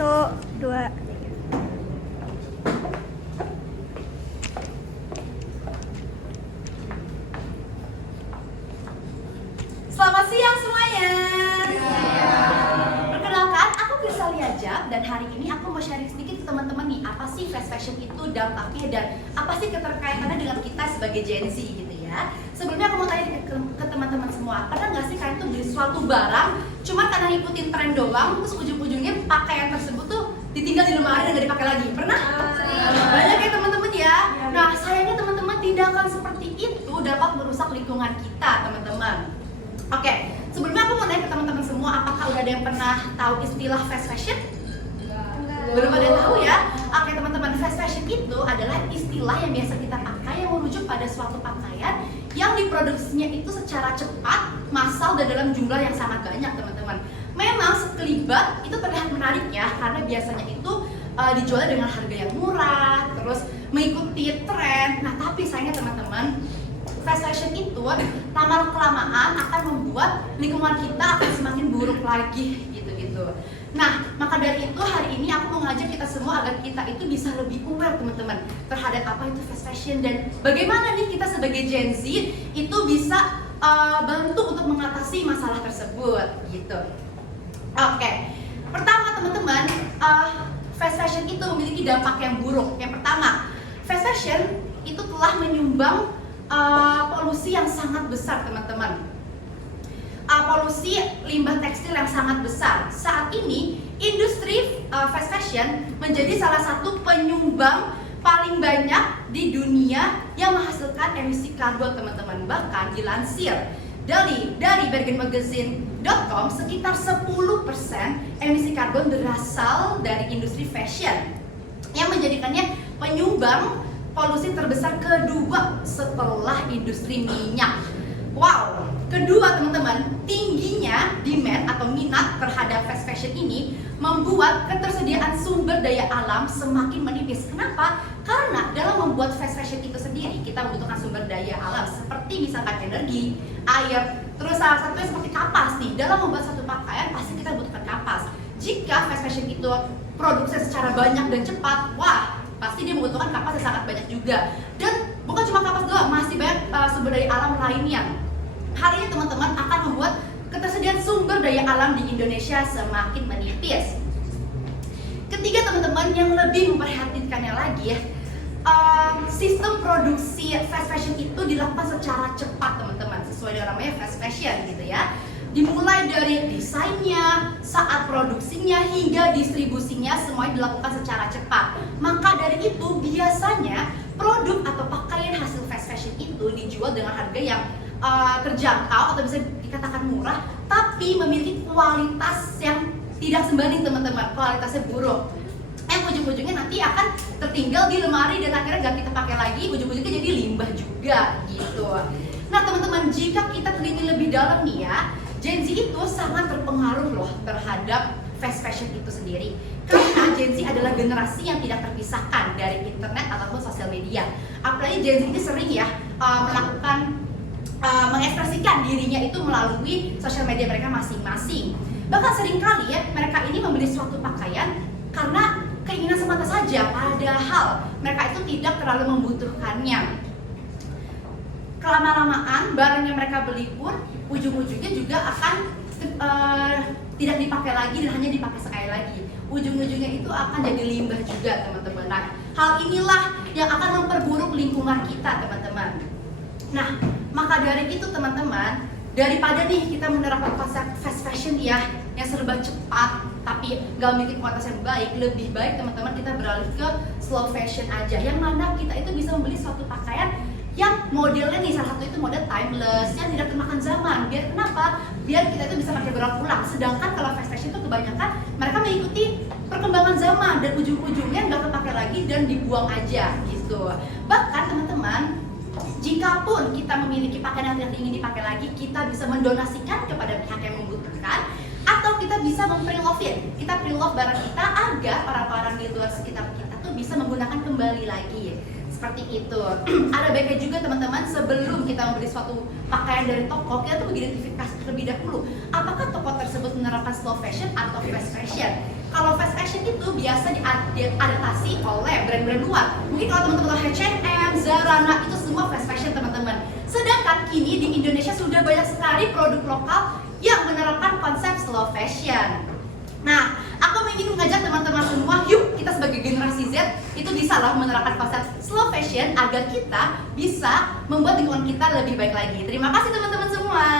Satu, dua. Selamat siang semuanya. Perkenalkan, aku Grisalia Jab dan hari ini aku mau sharing sedikit ke teman-teman nih, apa sih fast fashion itu, dampaknya, dan apa sih keterkaitannya dengan kita sebagai Gen Z gitu ya. Sebelumnya aku mau tanya ke teman-teman semua, pernah nggak sih kalian tuh beli suatu barang cuman karena ngikutin tren doang, terus ujung-ujungnya pakaian tersebut tuh ditinggal di lemari dan nggak dipakai lagi? Pernah? Banyak ya teman-teman ya. Nah sayangnya teman-teman, tindakan seperti itu dapat merusak lingkungan kita teman-teman. Oke, sebelumnya aku mau nanya ke teman-teman semua, apakah udah ada yang pernah tahu istilah fast fashion? Belum ada yang tahu ya? Oke teman-teman, fast fashion itu adalah istilah yang biasa kita pakai yang merujuk pada suatu pakaian yang diproduksinya itu secara cepat, massal, dan dalam jumlah yang sangat banyak teman-teman. Memang sekelibat itu terlihat menarik ya, karena biasanya itu dijual dengan harga yang murah, terus mengikuti tren. Nah tapi sayangnya teman-teman, fast fashion itu lama-kelamaan akan membuat lingkungan kita akan semakin buruk lagi gitu-gitu. Nah, maka dari itu hari ini aku mau ngajak kita semua agar kita itu bisa lebih aware teman-teman terhadap apa itu fast fashion dan bagaimana nih kita sebagai Gen Z itu bisa bantu untuk mengatasi masalah tersebut gitu. Oke, pertama teman-teman, fast fashion itu memiliki dampak yang buruk. Yang pertama, fast fashion itu telah menyumbang polusi yang sangat besar teman-teman. Polusi limbah tekstil yang sangat besar. Saat ini industri fast fashion menjadi salah satu penyumbang paling banyak di dunia yang menghasilkan emisi karbon teman-teman. Bahkan dilansir dari bergenmagazine.com, sekitar 10% emisi karbon berasal dari industri fashion yang menjadikannya penyumbang polusi terbesar kedua setelah industri minyak. Wow, kedua teman-teman, tingginya demand atau minat terhadap fast fashion ini membuat ketersediaan sumber daya alam semakin menipis. Kenapa? Karena dalam membuat fast fashion itu sendiri kita membutuhkan sumber daya alam seperti misalkan energi, air, terus salah satunya seperti kapas nih. Dalam membuat satu pakaian pasti kita butuhkan kapas. Jika fast fashion itu produksi secara banyak dan cepat, wah pasti dia membutuhkan kapas yang sangat banyak juga. Dan bukan cuma kapas doang, masih banyak sumber daya alam lainnya. Hal ini teman-teman akan membuat ketersediaan sumber daya alam di Indonesia semakin menipis. Ketiga teman-teman, yang lebih memprihatinkannya lagi ya, sistem produksi fast fashion itu dilakukan secara cepat teman-teman, sesuai dengan namanya fast fashion gitu ya. Dimulai dari desainnya, saat produksinya, hingga distribusinya semuanya dilakukan secara cepat. Maka dari itu biasanya produk atau pakaian hasil fast fashion itu dijual dengan harga yang terjangkau atau bisa dikatakan murah, tapi memiliki kualitas yang tidak sebanding teman-teman, kualitasnya buruk. Ujung-ujungnya nanti akan tertinggal di lemari dan akhirnya nggak kita pakai lagi, ujung-ujungnya jadi limbah juga gitu. Nah teman-teman, jika kita teliti lebih dalam nih ya, Gen Z itu sangat terpengaruh loh terhadap fast fashion itu sendiri. Karena Gen Z adalah generasi yang tidak terpisahkan dari internet ataupun sosial media. Apalagi Gen Z ini sering ya mengekspresikan dirinya itu melalui sosial media mereka masing-masing. Bahkan seringkali ya mereka ini membeli suatu pakaian karena keinginan semata saja, padahal mereka itu tidak terlalu membutuhkannya. Kelama-lamaan barang yang mereka beli pun ujung-ujungnya juga akan tidak dipakai lagi dan hanya dipakai sekali lagi. Ujung-ujungnya itu akan jadi limbah juga teman-teman. Nah, hal inilah yang akan memperburuk lingkungan kita teman-teman. Nah, maka dari itu teman-teman, daripada nih kita menerapkan konsep fast fashion ya yang serba cepat tapi nggak memiliki kualitas yang baik, lebih baik teman-teman kita beralih ke slow fashion aja, yang mana kita itu bisa membeli suatu pakaian yang modelnya nih, salah satu itu model timeless yang tidak termakan zaman. Biar kenapa? Biar kita itu bisa pakai berulang-ulang. Sedangkan kalau fast fashion itu kebanyakan mereka mengikuti perkembangan zaman dan ujung-ujungnya nggak kepake lagi dan dibuang aja gitu. Bahkan teman-teman, jikapun kita memiliki pakaian yang tidak ingin dipakai lagi, kita bisa mendonasikan kepada pihak yang membutuhkan, atau kita bisa mempreloved, kita preloved barang kita agar orang-orang di luar sekitar kita tuh bisa menggunakan kembali lagi. Seperti itu. Ada baiknya juga teman-teman, sebelum kita membeli suatu pakaian dari toko, kita tuh mengidentifikasi terlebih dahulu apakah toko tersebut menerapkan slow fashion atau fast fashion. Kalau fast fashion itu biasa diadaptasi oleh brand-brand luar. Mungkin kalau teman-teman tahu H&M, Zara, nah itu semua fast fashion teman-teman. Sedangkan kini di Indonesia sudah banyak sekali produk lokal yang menerapkan konsep slow fashion. Nah, aku ingin mengajak teman-teman semua, yuk kita sebagai generasi Z itu bisa loh menerapkan konsep slow fashion agar kita bisa membuat lingkungan kita lebih baik lagi. Terima kasih teman-teman semua.